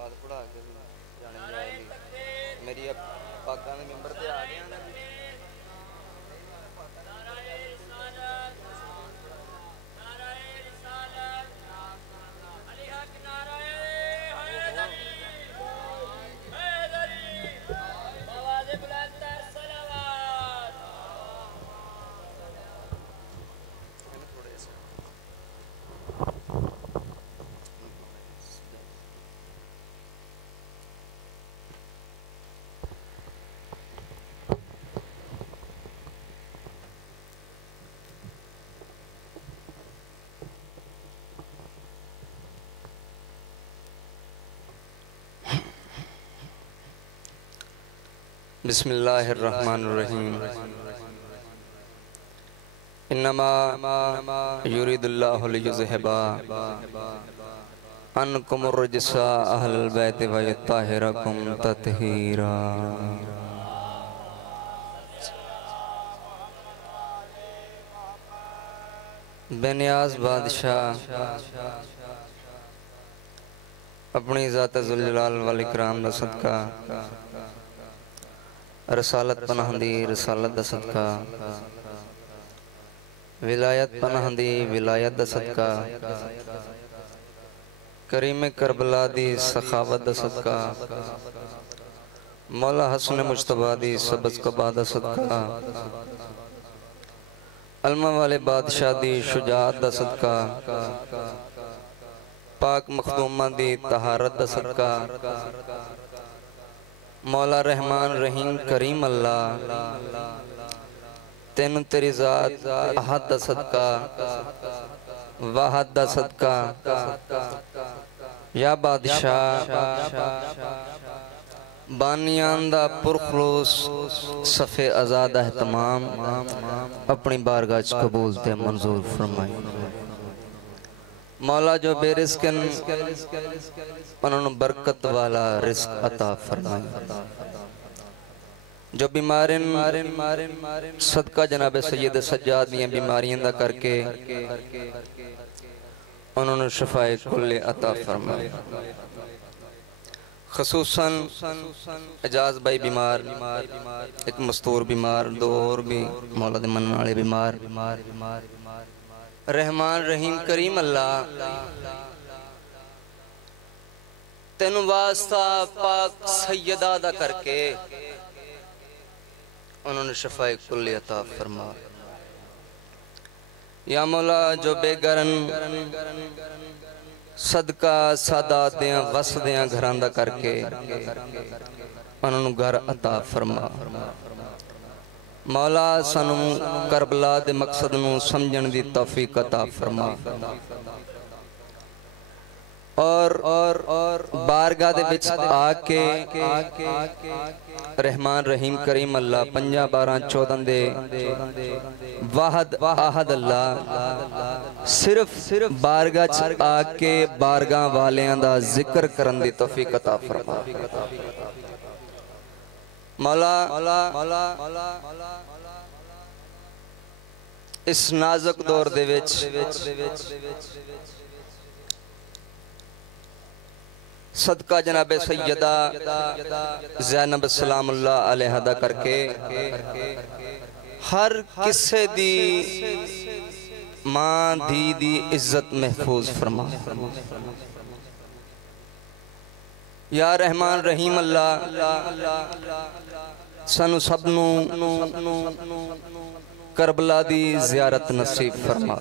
नमाज पढ़ा के जाने मेरी पाका के मैंबर से आ गया ना बिस्मिल्लाहिर्रहमानिर्रहीम। इन्नमा युरिदुल्लाहु लियुज़हिबा अन्कुमुर रिज्सा अहलल बैति व युत्ताहिरकुम तत्हीरा। बेनियाज़ बादशाह अपनी ज़ात ज़ुल जलाल वल इकराम दा सदका, रसालत पनाहंदी रसालत दा सदका, विलायत पनाहंदी विलायत दा सदका, करीम करबला दी सखावत दा सदका, मौला हसन मुज्तबा दी सबज़ कबा दा सदका, अलमा वाले बादशाह दी शुजाअत दा सदका, पाक मखदूमा दी तहारत दा सदका, मौला रहमान रहीम करीम अल्लाह तेन तेरी ज़ात अहद दा सदका वाहद दा सदका या बादशाह बानियान दा पुरखलूस सफ़े आज़ाद एहतमाम अपनी बारगाह च कबूल ते मंजूर फरमाई। मौला जो बेरिस्कन उन्होंने बरकत वाला रिस्क अता फरमाए। जो बीमारिन सदका जनाब सैयद सज्जाद दी बीमारियां दा करके उन्होंने शफाए कुल्ले अता फरमाए। खसूसन एजाज भाई बीमार, एक मस्तूर बीमार, दो और भी मौला दे मनने वाले बीमार। रहमान रहीम करीम अल्लाह तेनु वास्ता पाक सैयदा दा करके उन्होंने शफाए कुल्ली अता फरमा। या मौला जो बेगरन सदका सादात दियां वस दियां घरां दा करके उन्होंने घर अता फरमा। मौला सानू करबला दे मकसद नू समझण दी तौफीक अता फरमा और बारगाह दे विच आके रहमान रहीम करीम अल्लाह 5 12 14 दे वाहद आहद अल्लाह सिर्फ बारगाह च आके बारगाह वालियां दा जिक्र करन दी तौफीक अता फरमा। मौला इस नाजुक दौर दे विच सदका जनाबे सैयदा ज़ैनब सलामुल्लाह अलैहा दा करके हर किसे दी मां धी दी इज्जत महफूज फरमा। या रहमान रहीम अल्लाह सानू सबनू करबला दी ज़ियारत नसीब फरमा।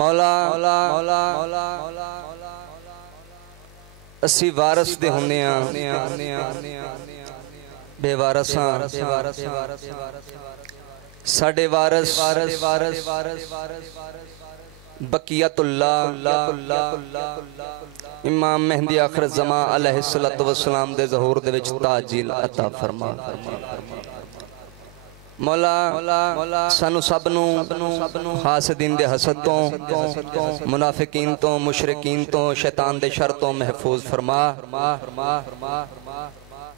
मौला असी वारस दे हुंदे बेवारसां साडे वारस बकियतुल्लाह इमाम मेहंदी आखिर ज़मा अलैहिस्सलातु वस्सलाम दे ज़हूर दे विच ताजील अता फरमा। मौला सानू सबनू हासदीन दे हसद तो, मुनाफिकीन तो, मुशरिकीन तो, शैतान दे शर तो महफूज फरमा।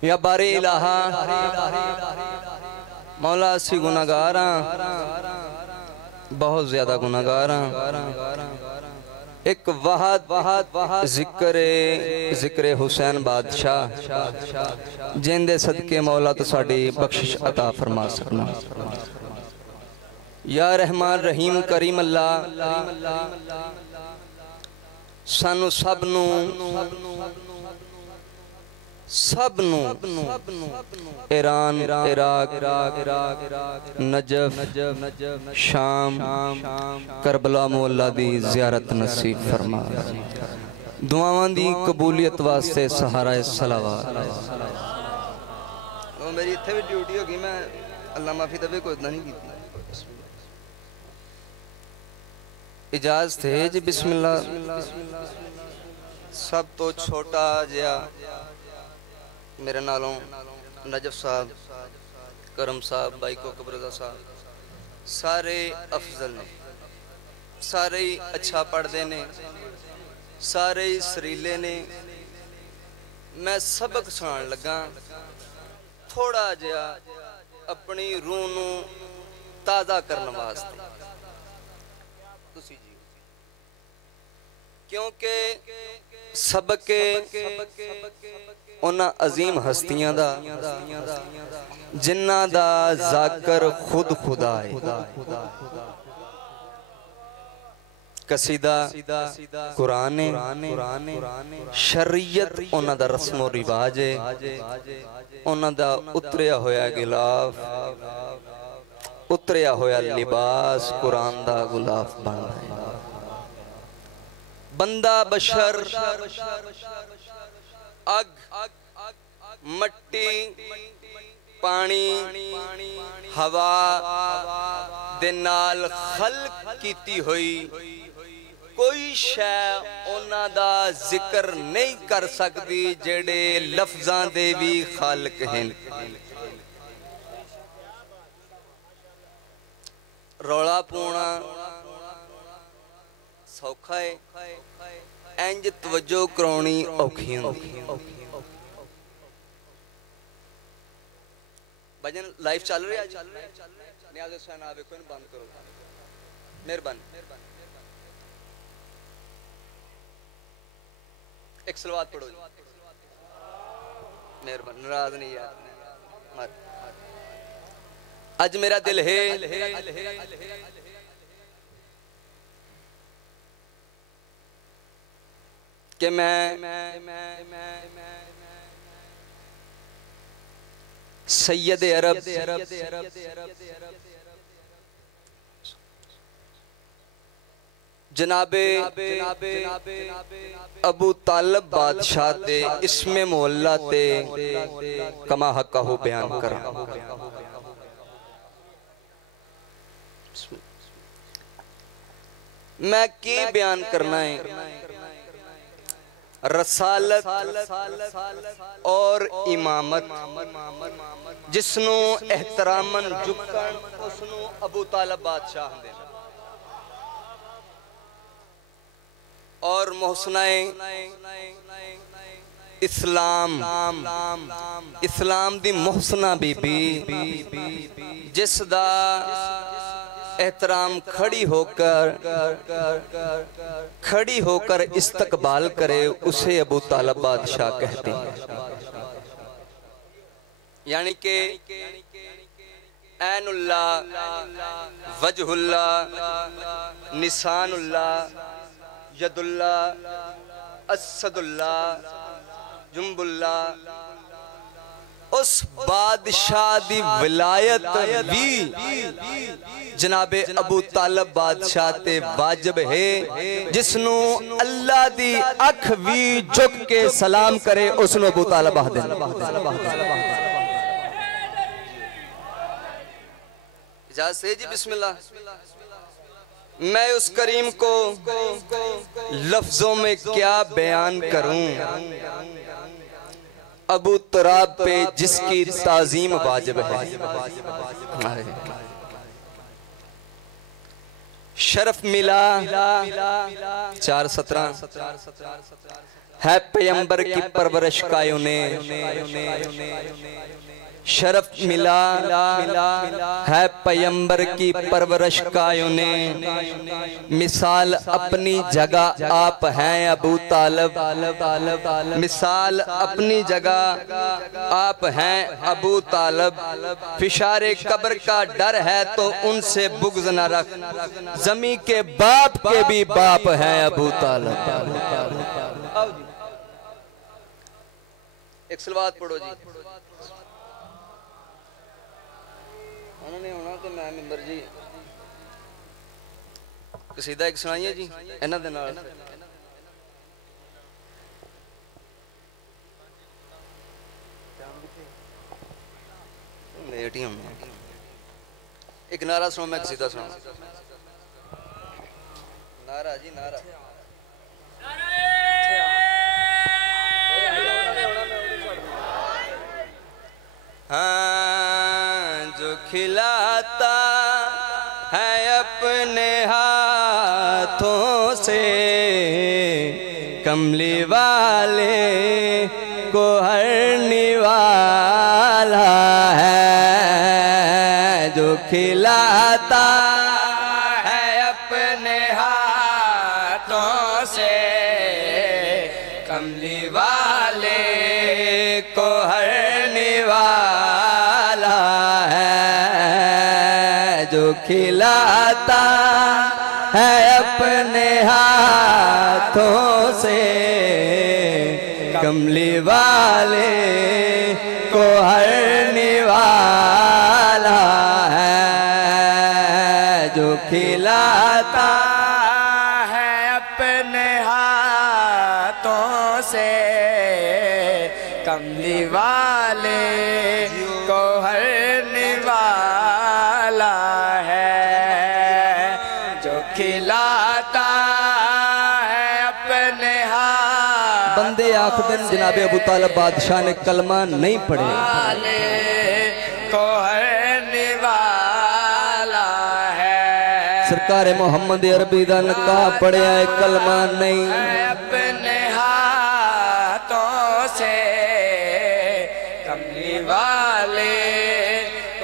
या बारी इलाहा मौला असी गुनाहगार बहुत ज्यादा गुनाहगार एक वाहद जिक्र हुसैन बादशाह जिंदे सदके मौला तो साड़ी बख्शिश अता फरमा सकना। या रहमान रहीम करीम अल्लाह सानू सबनू ईरान इराक नजफ शाम करबला मोहल्ला दी ज़ियारत नसीब फरमा। दुआवां दी कबूलियत वास्ते सहारा सलावत। मेरी इत्थे भी ड्यूटी होगी, मैं अल्लाह माफी दवे कोई इतना नहीं की। इजाजत है जी बिस्मिल्लाह। सब तो छोटा जिहा मेरे नालों नजफ साहब, करम साहब, भाई को कबरजा साहब सारे अफजल ने, सारे ही अच्छा पढ़ते ने, सारे ही सरीले ने। मैं सबक सुनान लगा थोड़ा जिहा अपनी रूह नू ताज़ा करने वास्ते, क्योंकि सबके उन्हां अजीम हस्तियां दा जिन्हां दा ज़ाकर खुद खुदा है। कसीदा कुरान शरीयत उन्हां दा रस्मो रिवाज है, उन्हां दा उतरिया होया गिलाफ, उतरिया होया लिबास कुरान दा गुलाफ बन है। बंदा बशर अग मट्टी पानी हवा दे नाल खल्क कीती हुई कोई शै उन्हां दा जिक्र नहीं कर सकती जेड़े लफ्जां दे भी खालक हैं। रौला पाउणा सौखा है, इंज तवज्जो कराउणी औखी हुंदी। भजन लाइव चल रहा है, नियाज़ हुसैन आ वेखो इन्हूं बंद करो, मेहरबानी। एक सलवात पढ़ो जी, मेहरबानी। नाराज नहीं यार, अज मेरा दिल है कि मैं सैयद अरब जनाबे अबू तालब बादशाह ते इसमें मोहल्ला ते कमा हक़हू बयान करा। मैं की बयान करना है? रसालत और इमामत जिसनू एहतरामन झुकन उसनू अबू तालब बादशाह दे, और मोहसनाए इस्लाम इस्लाम दी मोहसना बीबी जिसदा एहतराम खड़ी होकर इस्तकबाल करे उसे अबू तालब बादशाह कहते हैं। यानी के ऐनुल्लाह, वजहुल्लाह, निशानुल्लाह, यदुल्लाह, असदुल्लाह, जुम्बुल्लाह, उस बादशाह दी विलायत भी जनाबे अबू तालब बादशाह ते वाजिब है। जिसनू अल्लाह दी अख भी झुक के सलाम करे उसनू अबू तालब आखदे। इजाज़त है जी बिस्मिल्लाह। मैं उस करीम को लफ्जों में क्या बयान करूं, अबू तुराब पे जिसकी ताजीम वाजिब है। शरफ मिला 4:17 है पैगंबर की परवरिश का उन्हें, शरफ मिला है पैगंबर की परवरिश का उन्हें, मिसाल अपनी जगह आप हैं अबू तालब, मिसाल अपनी जगह आप हैं अबू तालब। फिशारे कब्र का डर है तो उनसे बुग़्ज़ न रख, ज़मीं के बाप के भी बाप हैं अबू तालब। एक सलवात पढ़ो जी। उन्होंने होना तो मैं मिंबर जी कसीदा एक सुनाइए जी इन्हां दे नाल। लेट ही होना। एक नारा सुनो, मैं कसीदा सुना। नारा जी नारा। हाँ, जो खिलाता है अपने हाथों से कमली वाले को हरने वाला है, जो खिलाता है अपने हाथों से कमली वाले को हरने वाला है, जो खिलाता है अपने हाथों से कमली वाले को हरने वाला है, जो खिलाता है अपने हाथों से कमली वाले को हरने वाला है, जो खिलाता है अपने हाथ। बंदे आखदन जनाब अबू तालिब बादशाह ने कलमा नहीं पढ़े, को हरने वाला है। सरकार मोहम्मद अरबी दा नकाह पढ़िया है, कलमा नहीं। अपने हाथों से कमली वाले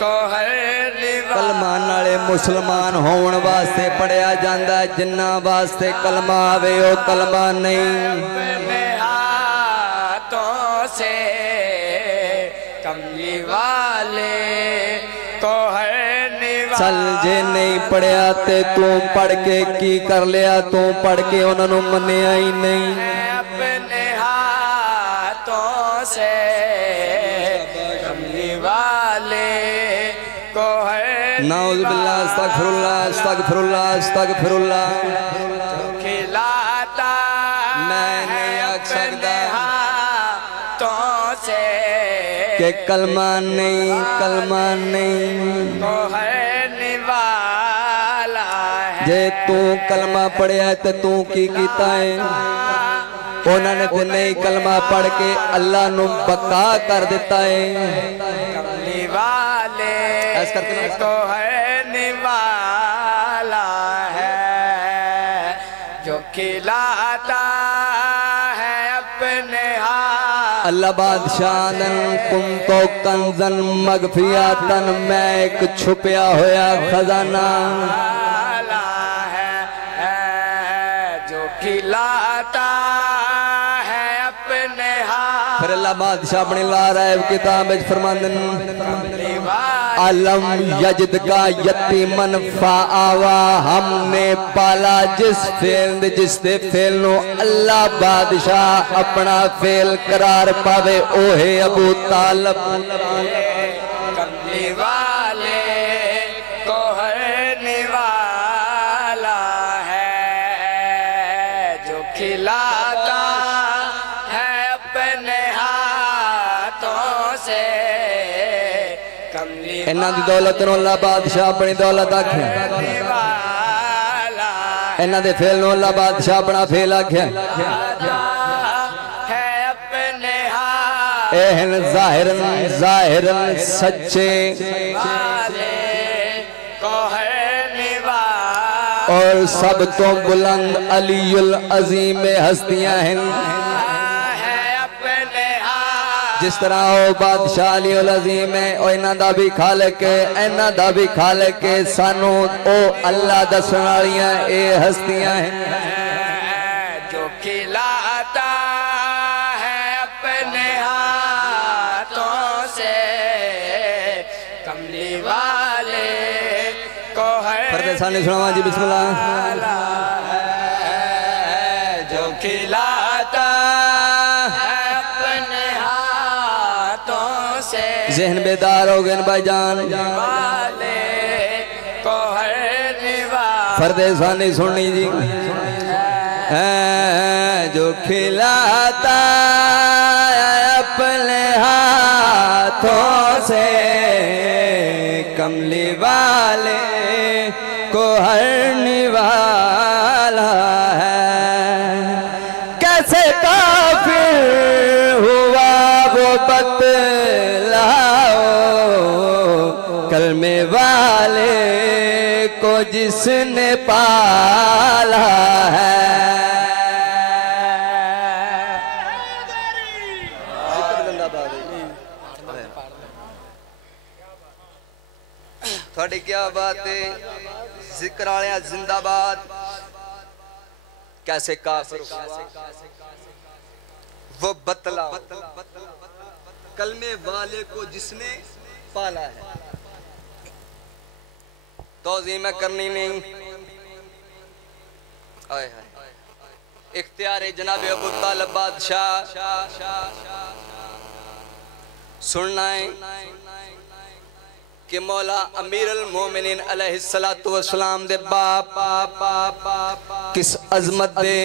को हरने वाला। कलमा नाले मुसलमान होने वास्ते पढ़िया जाता है, जिन्ना वास्ते कलमा आवे ओ कलमा नहीं। अपने हाथों से कमली वाले को हरने वाला। चल जे नहीं पढ़िया ते तू पढ़ के की कर लिया, तू पढ़ के उन्होंने मनिया ही नहीं। अपने हाथों से कमली वाले को हरने। नाउज़ बिल्लाह, अस्तगफिरुल्लाह अस्तगफिरुल्लाह अस्तगफिरुल्लाह। खिलाता मैं नहीं आख सकता हाथों से के कलमा नहीं, कलमा नहीं को हरने वाला है। जे तू कलमा पढ़िया ते तू की कीता है? उन्होंने ते नहीं कलमा पढ़ के अल्लाह नू बका कर देता है। कमली वाले को हरने वाला है, जो खिलाता है अपने हाथ। अल्लाह बादशाह कुम तो कंजन मगफियातन, मैं एक छुपया होया खजाना है, जो खिलाता है अपने हाथ। फिर अल्लाह बादशाह अपनी ला रहा है किताब में फरमांदन, अलम यजिद का यतीमन फाआवा, हमने पाला जिस फेल नो अल्लाह बादशाह अपना फेल करार पावे ओहे अबू तालिब। कमली वाले को हरने वाला है, जो खिलाता है अपने हाथों से कमली। इन्हां दी दौलत नूं अल्लाह बादशाह अपनी दौलत आखे, इन्हां दे फेल नूं अल्लाह बादशाह अपना फेल आखे। एहन जाहिरन जाहिरन सच्चे और सब तो बुलंद अलीउल अजीम हस्तियां हैं। जिस तरह वो बादशाह अली उल अज़ीम है ओ इन्हां दा भी खालिक है इन्हां दा भी खालिक है सानू ओ अल्लाह दसण वालियां ए हस्तियां हैं जो खिलाता है अपने हाथों से कमली वाले को हर फर्द सानी सुनावा जी बिस्मिल्लाह जो खिलाता है अपने हाथों से ज़हन बेदार हो गए भाईजान वाले को हर निवाले फर्द सानी सुननी जी जो खिलाता अपने हाथों से कमली वाले को हरने वाला है कैसे काफिर हुआ वो बतलाओ कलमे वाले को जिसने पाला है थोड़ी क्या बात है जिक्र वाले जिंदाबाद कैसे काफिर वो बतला कलमे वाले को जिसने पाला है तौज़ीम करनी नहीं आए हाय इख्तियार जनाब अबू तालिब बादशाह सुनना है कि मौला अमीर अल मोमिनीन अलैहिस्सलातु वस्सलाम दे बाप किस अजमत दे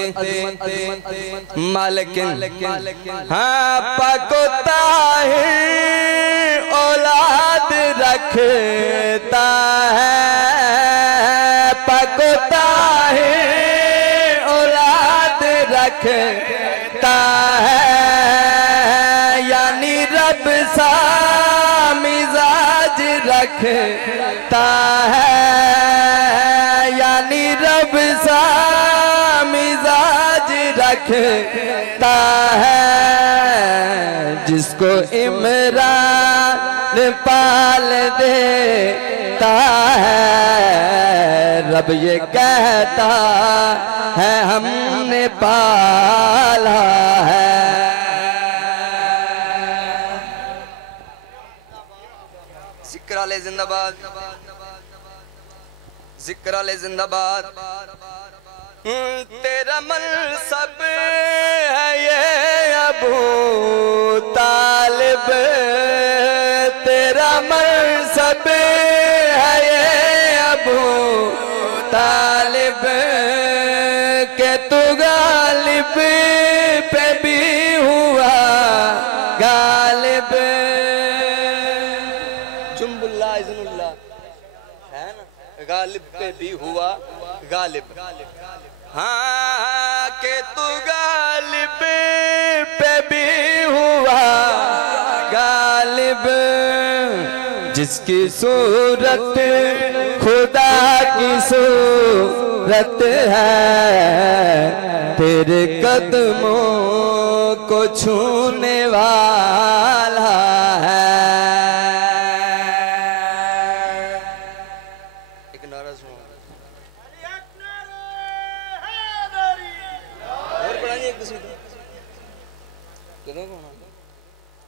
मालिकिन हाँ पाको ताहिर औलाद रखता है पाको ताहिर औलाद रखता है यानी रब सा मिजाज रखता है यानी रब सा मिजाज रखता है जिसको इमरान पाल देता है रब ये कहता है हमने पाला है जिक्र वाले जिंदाबाद जिक्र वाले जिंदाबाद तेरा मनसब है ये अबू तालिब तेरा मनसब है ये अबू तालिब के तू गालिब पे भी हुआ गालिब है ना गालिब पे भी हुआ गालिब हाँ के तू गालिब पे भी हुआ गालिब जिसकी सूरत खुदा की सूरत है तेरे कदमों को छूने वाला है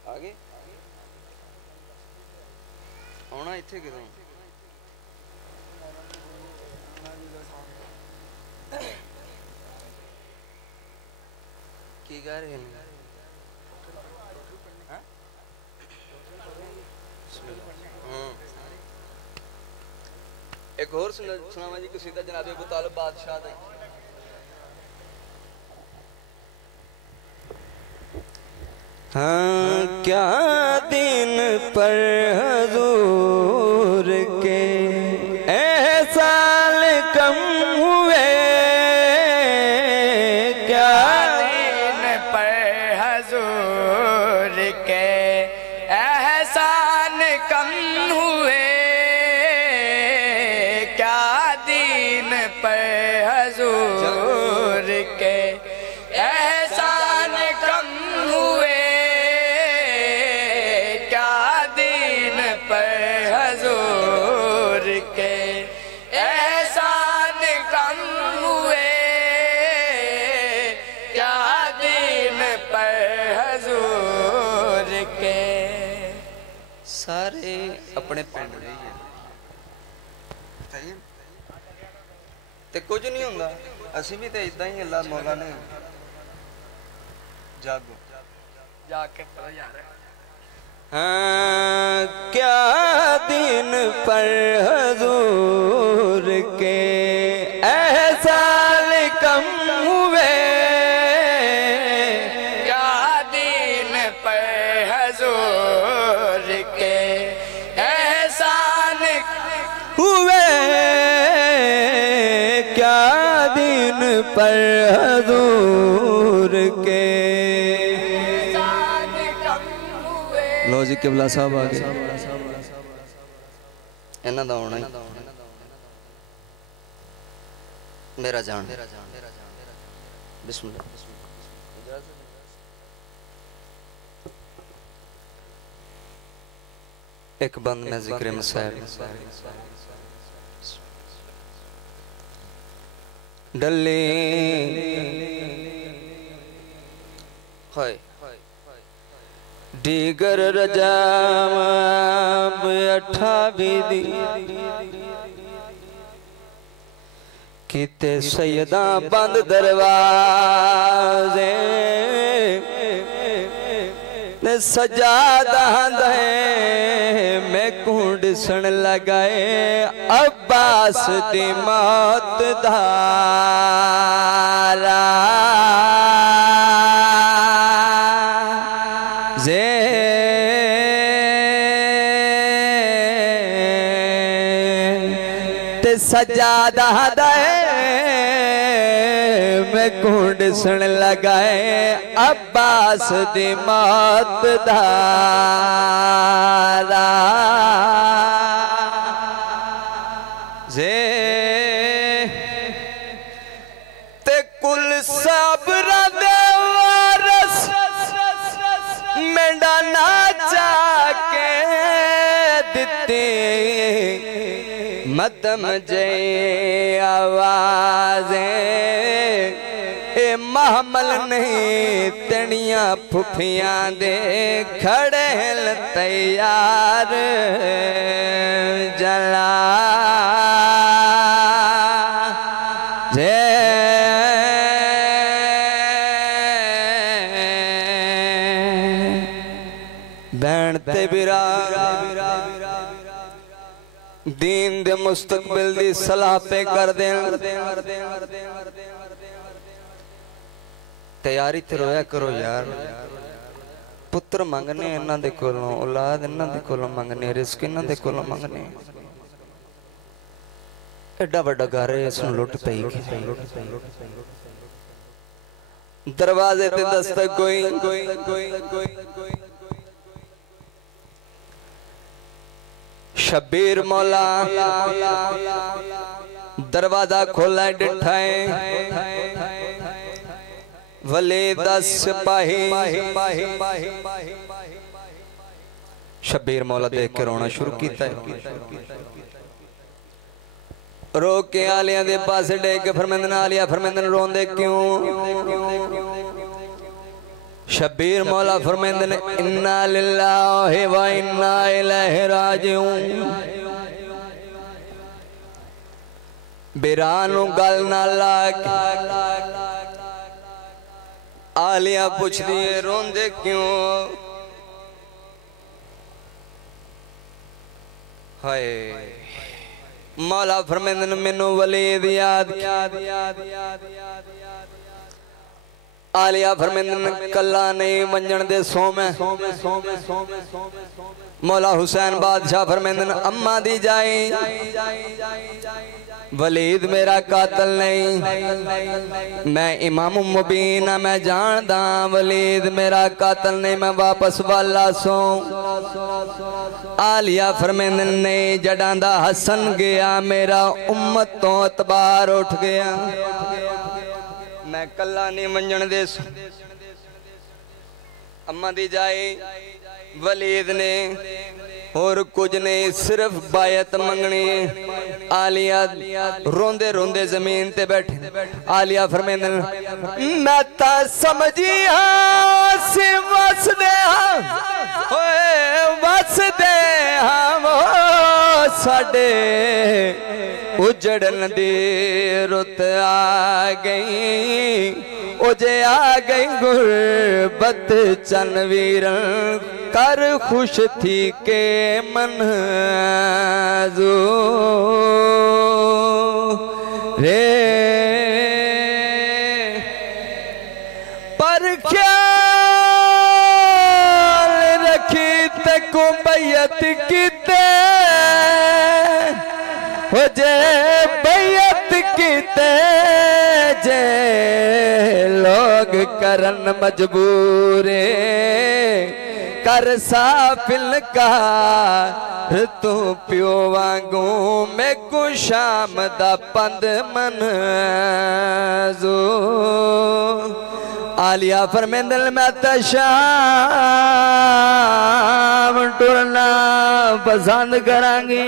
आगे आना इत्थे किधर की कह रहे हैं एक और सुनावा जी कसीदा जनाब अबू तालिब बादशाह दा हाँ क्या दिन पर हजूर के एहसान कम हुए क्या दिन पर हजूर के एहसान कम हुए क्या दिन पर हजूर के एहसान कम हुए सारे अपने पिंड दे ही हैं ते कुछ नहीं हुंदा असीं भी तो इदां ही अल्लाह मौला ने जागो जाके तो यार हाँ क्या दिन पर हुजूर के एहसान कम हुए क्या दिन पर हुजूर के एहसान हुए क्या दिन पर हुजूर के एहसान कम हुए। लो जी किबला साहब आ गए इन्हां दा होना ही मेरा जान बिस्मिल्लाह एक बंद में जिक्र मसाइल डले हाय दीगर रजाम अठावी दी किते सैयदा बंद दरवाजे ने सजादा दे मैं कुंड सण लगाए अब्बास दी मौत धारा सजादा दे मैं कुंड सुन लगाए अब्बास दी मौत धारा जे ते कुल सबरा दे वारस मेंढा नाचा के दिते मतम जे आवाज़ें ए महमल नहीं तनिया फुफियां दे खड़े तैयार जला जे बैन ते बिरा दीन दे मुस्तकबिल दी सलाह पे कर दे तैयारी ते रोया करो यार पुत्र मंगने इन्हां दे कोलों औलाद इन्हां दे कोलों मंगने रिस्क इन्हां दे कोलों मंगने एडा बड़ा घर है इसनूं लुट पई दरवाजे ते दस्तक कोई शबीर मौला दरवाजा खोला डिठाए वलीद दा सिपाही शबीर मौला देख के रोना शुरू किया रो के आलिया दे पास डेग के फरमेंदन आलिया फरमेंदन रोंदे क्यों शबीर मौला फरमेंदन इन्ना लिल्लाहि व इन्ना इलैहि राजिऊन बिरानू गल ना लाग आलिया पुछदी है रोंदे क्यों हाय मौला फरमेंदन मैनू वलीद याद आलिया फरमेंदन कला नहीं मंजन दे सोमे मौला हुसैन बादशाह फरमेंदन अम्मा दी जाए वलीद मेरा कातल नहीं मैं इमाम मुबीन मैं जानदा वलीद मेरा कातल नहीं मैं वापस वाला सो आलिया फरमेंदन नहीं जडांदा हसन गया मेरा उम्मत तो अतबार उठ गया मैं कला नहीं मंजन दे अम्मा दी जाए वलीद ने और कुछ नहीं सिर्फ बायत मंगनी आलिया रोंदे रोंदे जमीन ते बैठे। आलिया फरमेंदे मैं ता समझिया सी वसदे वसदे हम साडे उजड़न दी रुत आ गई, उजे आ गई गुरबत चन वीरन कर खुश थी के मन जो रे पर ख्याल रखी तको बैयत कीते हो जे बैयत कीते जे लोग करन मजबूरे कर साफिल का तू प्यो वांगू मैं को शाम दा पंद मन जो आलिया फरमेंदल मैं तो शाम टुरना पसंद करांगी।